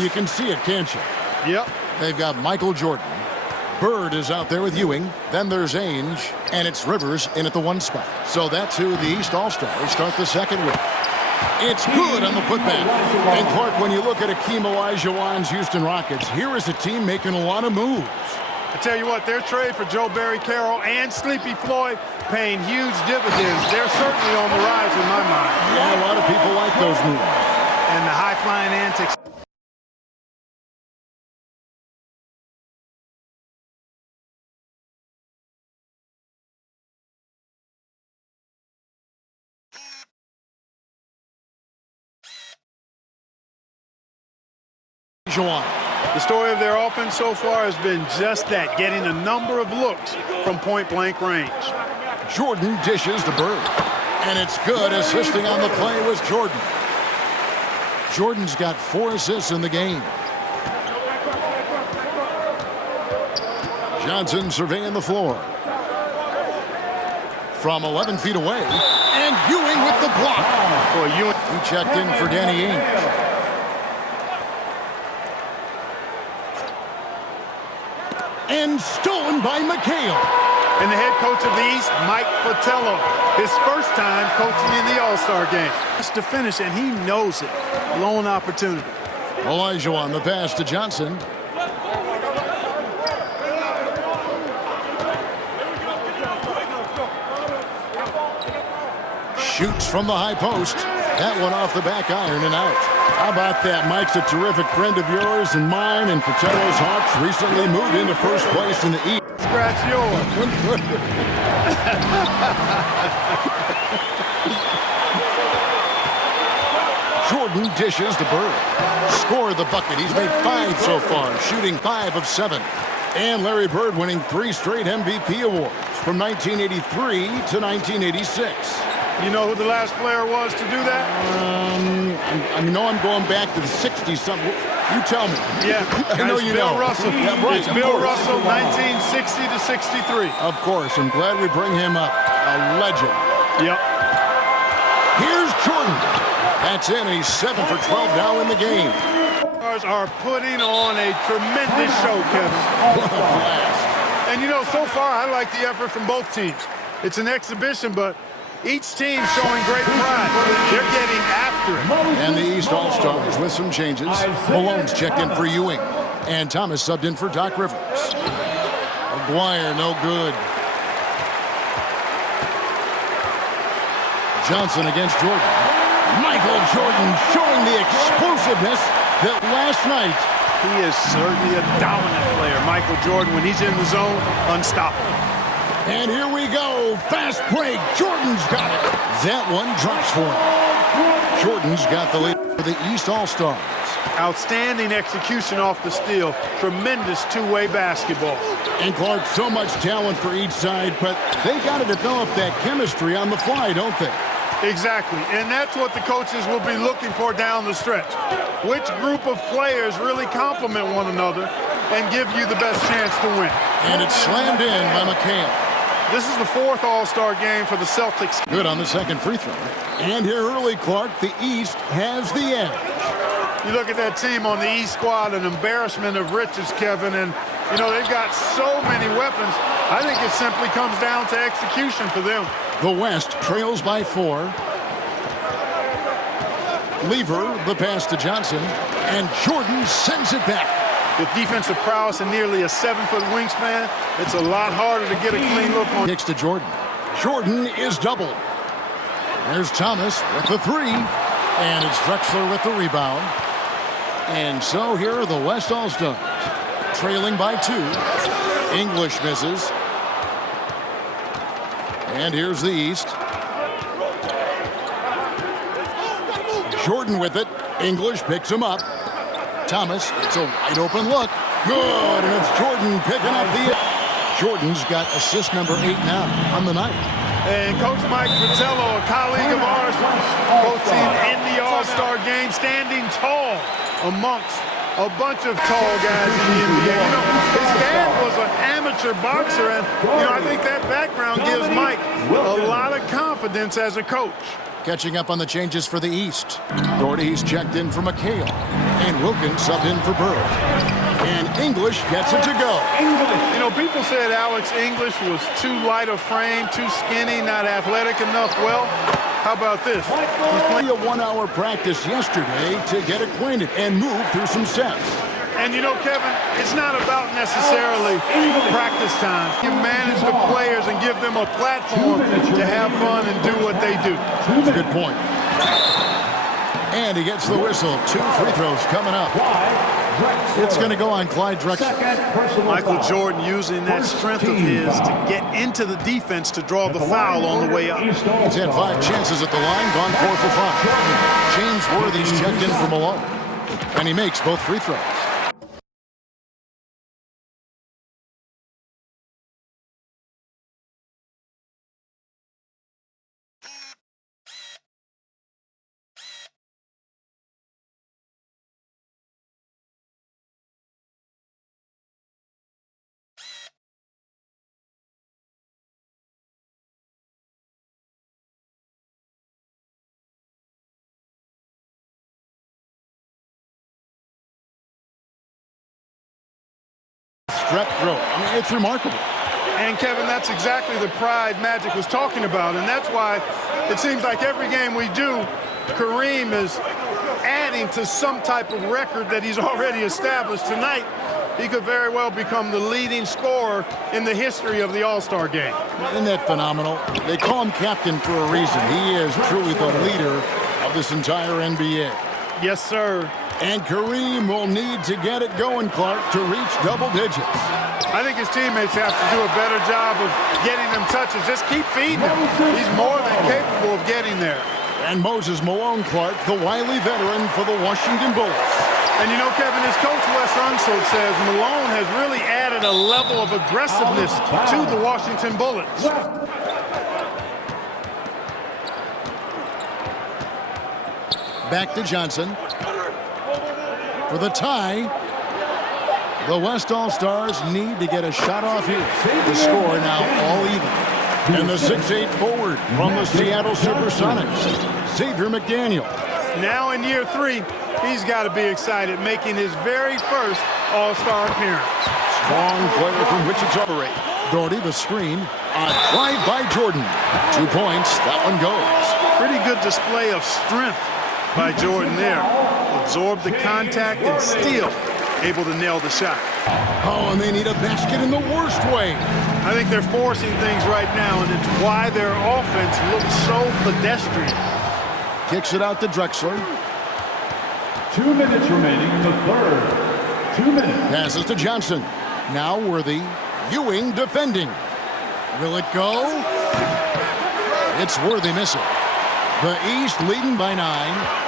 You can see it, can't you? Yep. They've got Michael Jordan. Bird is out there with Ewing. Then there's Ainge, and it's Rivers in at the 1 spot. So that's who the East All-Stars start the second with. It's good on the putback. And Clark, when you look at Akeem Olajuwon's Houston Rockets, here is a team making a lot of moves. I tell you what, their trade for Joe Barry Carroll and Sleepy Floyd paying huge dividends. They're certainly on the rise in my mind. Yeah, a lot of people like those moves. And the high-flying antics. The story of their offense so far has been just that, getting a number of looks from point-blank range. Jordan dishes to Bird. And it's good. Assisting on the play was Jordan. Jordan's got 4 assists in the game. Johnson surveying the floor. From 11 feet away. And Ewing with the block. Boy, Ewing. He checked in for Danny Ainge. And stolen by McHale. And the head coach of the East, Mike Fratello. His first time coaching in the All-Star game. Just to finish, and he knows it. Lone opportunity. Olajuwon, the pass to Johnson. Shoots from the high post. That one off the back iron and out. How about that? Mike's a terrific friend of yours and mine, and Fratello's Hawks recently moved into first place in the East. Scratch yours. Jordan dishes to Bird. Scored the bucket. He's made 5 so far, shooting 5 of 7. And Larry Bird winning 3 straight MVP awards from 1983 to 1986. You know who the last player was to do that? I know I'm going back to the 60-something. You tell me. Yeah, I know you Bill know. Russell. Yeah, right, It's Bill Russell, 1960 to 63. Of course. I'm glad we bring him up. A legend. Yep. Here's Jordan. That's in, and he's 7 for 12 now in the game. Are putting on a tremendous show, Kevin. What a blast. And you know, so far, I like the effort from both teams. It's an exhibition, but each team showing great pride. They're getting after it. And the East All-Stars with some changes. Malone's checked in for Ewing. And Thomas subbed in for Doc Rivers. McGuire, no good. Johnson against Jordan. Michael Jordan showing the explosiveness that last night. He is certainly a dominant player, Michael Jordan. When he's in the zone, unstoppable. And here we go. Fast break. Jordan's got it. That one drops for him. Jordan's got the lead for the East All-Stars. Outstanding execution off the steal. Tremendous two-way basketball. And Clark, so much talent for each side, but they got to develop that chemistry on the fly, don't they? Exactly, and that's what the coaches will be looking for down the stretch. Which group of players really complement one another and give you the best chance to win? And it's slammed in by McHale. This is the 4th All-Star game for the Celtics. Good on the second free throw. And here early, Clark, the East has the edge. You look at that team on the East squad, an embarrassment of riches, Kevin, and you know, they've got so many weapons. I think it simply comes down to execution for them. The West trails by 4. Lever, the pass to Johnson, and Jordan sends it back. With defensive prowess and nearly a 7-foot wingspan, it's a lot harder to get a clean look on. Kicks to Jordan. Jordan is doubled. There's Thomas with the 3, and it's Drexler with the rebound. And so here are the West All-Stars, trailing by 2. English misses. And here's the East. Jordan with it. English picks him up. Thomas, it's a wide open look. Good, and it's Jordan picking up the... Jordan's got assist number 8 now on the night. And Coach Mike Fratello, a colleague of ours, coaching in the All-Star game, standing tall amongst a bunch of tall guys in the NBA. You know, his dad was an amateur boxer, and, you know, I think that background gives Mike a lot of confidence as a coach. Catching up on the changes for the East. Doherty's checked in for McHale. And Wilkins subbed in for Bird. And English gets it to go. You know, people said Alex English was too light of frame, too skinny, not athletic enough. Well, how about this? He's playing a 1-hour practice yesterday to get acquainted and move through some steps. And you know, Kevin, it's not about necessarily practice time. You manage the players and give them a platform to have fun and do what they do. That's a good point. And he gets the whistle. 2 free throws coming up. It's going to go on Clyde Drexler. Michael Jordan using that strength of his to get into the defense to draw the foul on the way up. He's had 5 chances at the line, gone 4 for 5. James Worthy's checked in for Malone. And he makes both free throws. Strep throat. I mean, it's remarkable. And, Kevin, that's exactly the pride Magic was talking about. And that's why it seems like every game we do, Kareem is adding to some type of record that he's already established. Tonight, he could very well become the leading scorer in the history of the All-Star game. Isn't that phenomenal? They call him captain for a reason. He is truly the leader of this entire NBA. Yes, sir. And Kareem will need to get it going, Clark, to reach double digits. I think his teammates have to do a better job of getting them touches. Just keep feeding him. He's more than capable of getting there. And Moses Malone, Clark, the wily veteran for the Washington Bullets. And you know, Kevin, as Coach Wes Unseld says, Malone has really added a level of aggressiveness to the Washington Bullets. Back to Johnson. For the tie, the West All-Stars need to get a shot off here. The score now all even. And the 6'8" forward from the Seattle Supersonics, Xavier McDaniel. Now in year 3, he's got to be excited, making his very first All-Star appearance. Strong player from Wichita. Doherty, the screen, on Clyde by Jordan. 2 points, that one goes. Pretty good display of strength by Jordan there. Absorbed the contact and still able to nail the shot. Oh, and they need a basket in the worst way. I think they're forcing things right now, and it's why their offense looks so pedestrian. Kicks it out to Drexler. 2 minutes remaining in the third. 2 minutes. Passes to Johnson. Now Worthy. Ewing defending. Will it go? It's Worthy missing. The East leading by 9.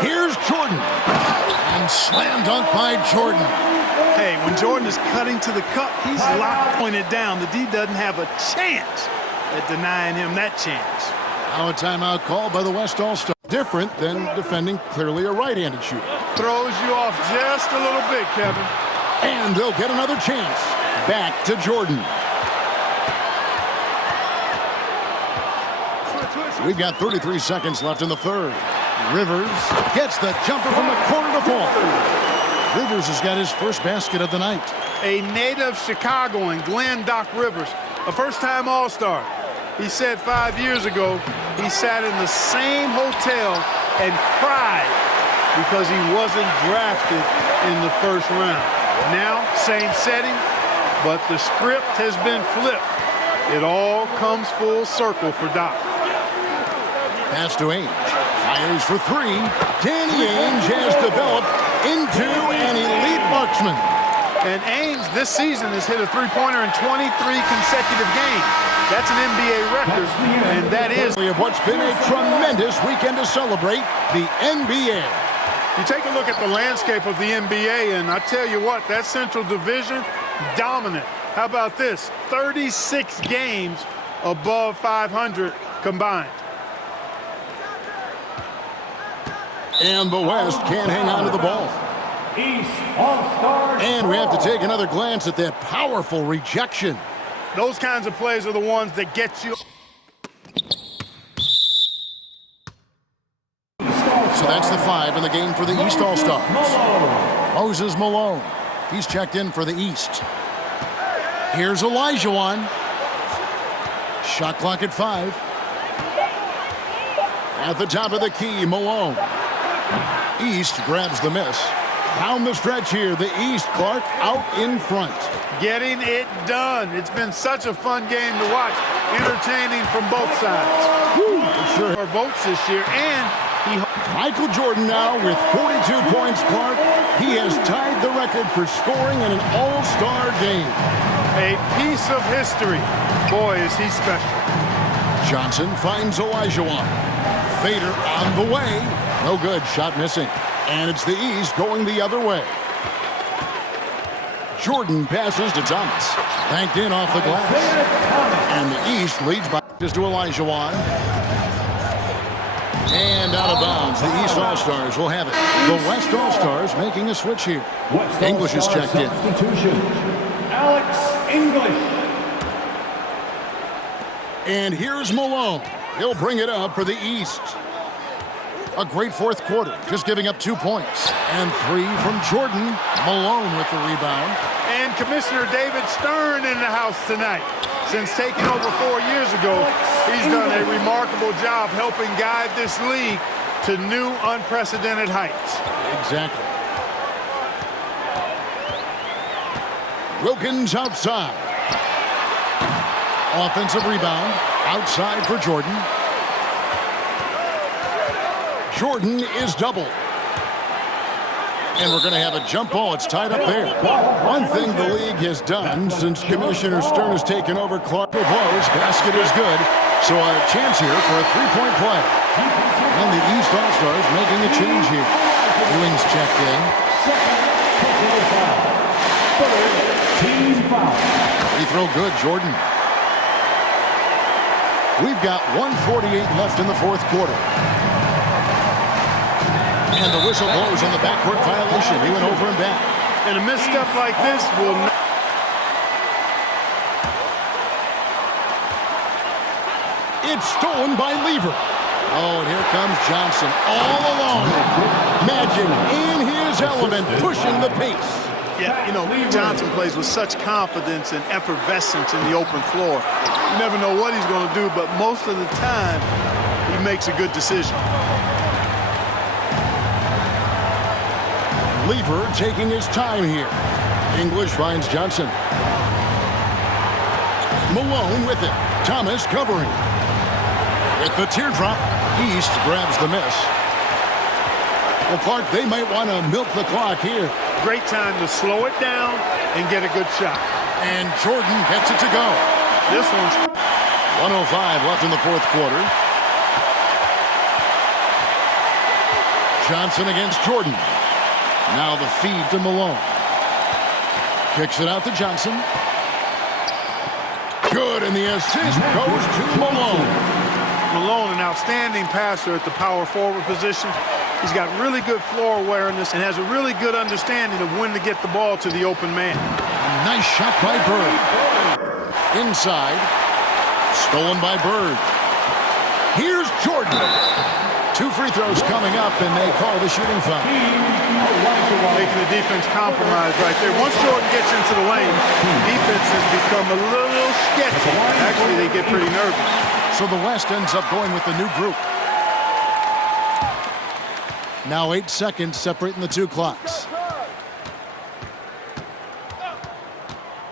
Here's Jordan. And slam dunk by Jordan. Hey, when Jordan is cutting to the cup, he's locked, pointed down. The D doesn't have a chance at denying him that chance. Now a timeout called by the West All-Star. Different than defending clearly a right-handed shooter. Throws you off just a little bit, Kevin. And they'll get another chance. Back to Jordan. We've got 33 seconds left in the third. Rivers gets the jumper from the corner to fall. Rivers has got his first basket of the night. A native Chicagoan, Glenn Doc Rivers, a first-time All-Star. He said 5 years ago he sat in the same hotel and cried because he wasn't drafted in the first round. Now, same setting, but the script has been flipped. It all comes full circle for Doc. Pass to Ainge. Fires for 3. Danny Ainge has developed into an elite marksman. And Ainge this season has hit a three-pointer in 23 consecutive games. That's an NBA record, and that is of what's been a tremendous weekend to celebrate the NBA. You take a look at the landscape of the NBA, and I tell you what, that Central Division, dominant. How about this? 36 games above 500 combined. And the West can't hang on to the ball. East All-Stars. And we have to take another glance at that powerful rejection. Those kinds of plays are the ones that get you. So that's the 5 in the game for the East All-Stars. Moses Malone. He's checked in for the East. Here's Olajuwon. Shot clock at 5. At the top of the key, Malone. East grabs the miss. Down the stretch here, the East, Clark, out in front. Getting it done. It's been such a fun game to watch. Entertaining from both sides. Woo, sure. Our votes this year, and Michael Jordan now with 42 points, Clark. He has tied the record for scoring in an all-star game. a piece of history. Boy, is he special. Johnson finds Olajuwon. Fader on the way. No good. Shot missing. And it's the East going the other way. Jordan passes to Thomas. Banked in off the glass. And the East leads by just to Olajuwon. And out of bounds. The East All-Stars will have it. The West All-Stars making a switch here. English is checked in. Alex English. And here's Malone. He'll bring it up for the East. A great fourth quarter, just giving up 2 points. And 3 from Jordan. Malone with the rebound. And Commissioner David Stern in the house tonight. Since taking over 4 years ago, he's done a remarkable job helping guide this league to new unprecedented heights. Exactly. Wilkins outside. Offensive rebound. Outside for Jordan. Jordan is doubled. And we're going to have a jump ball. It's tied up there. One thing the league has done since Commissioner Stern has taken over, Clark blows. Basket is good. So a chance here for a three-point play. And the East All-Stars making a change here. Ewing's checked in. Free throw good, Jordan. We've got 1:48 left in the fourth quarter. And the whistle blows on the backcourt violation. He went over and back. And a misstep like this will not. It's stolen by Lever. Oh, and here comes Johnson all alone. Magic in his element, pushing the pace. Yeah, you know, Johnson plays with such confidence and effervescence in the open floor. You never know what he's going to do, but most of the time, he makes a good decision. Lever taking his time here. English finds Johnson. Malone with it. Thomas covering. With the teardrop, East grabs the miss. Well, Clark, they might want to milk the clock here. Great time to slow it down and get a good shot. And Jordan gets it to go. This one's 1:05 left in the fourth quarter. Johnson against Jordan. Now the feed to Malone. Kicks it out to Johnson. Good, and the assist goes to Malone. Malone, an outstanding passer at the power forward position. He's got really good floor awareness and has a really good understanding of when to get the ball to the open man. A nice shot by Bird. Inside. Stolen by Bird. Here's Jordan. 2 free throws coming up, and they call the shooting foul. Making the defense compromise right there. Once Jordan gets into the lane, defense has become a little sketchy. Actually, they get pretty nervous. So the West ends up going with the new group. Now 8 seconds separating the two clocks.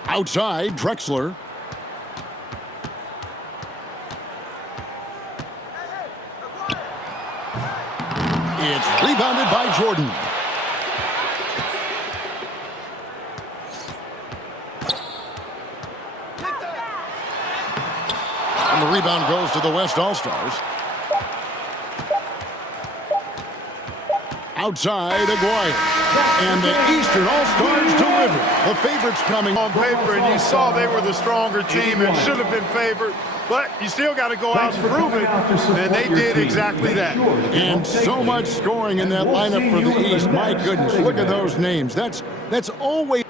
Outside, Drexler. It's rebounded by Jordan. And the rebound goes to the West All-Stars. Outside, Aguirre. And the Eastern All-Stars deliver. The favorites coming On paper, and you saw they were the stronger team and should have been favored. But you still got to go out and prove it, and they did exactly that. And so much scoring in that lineup for the East. My goodness, look at those names. That's always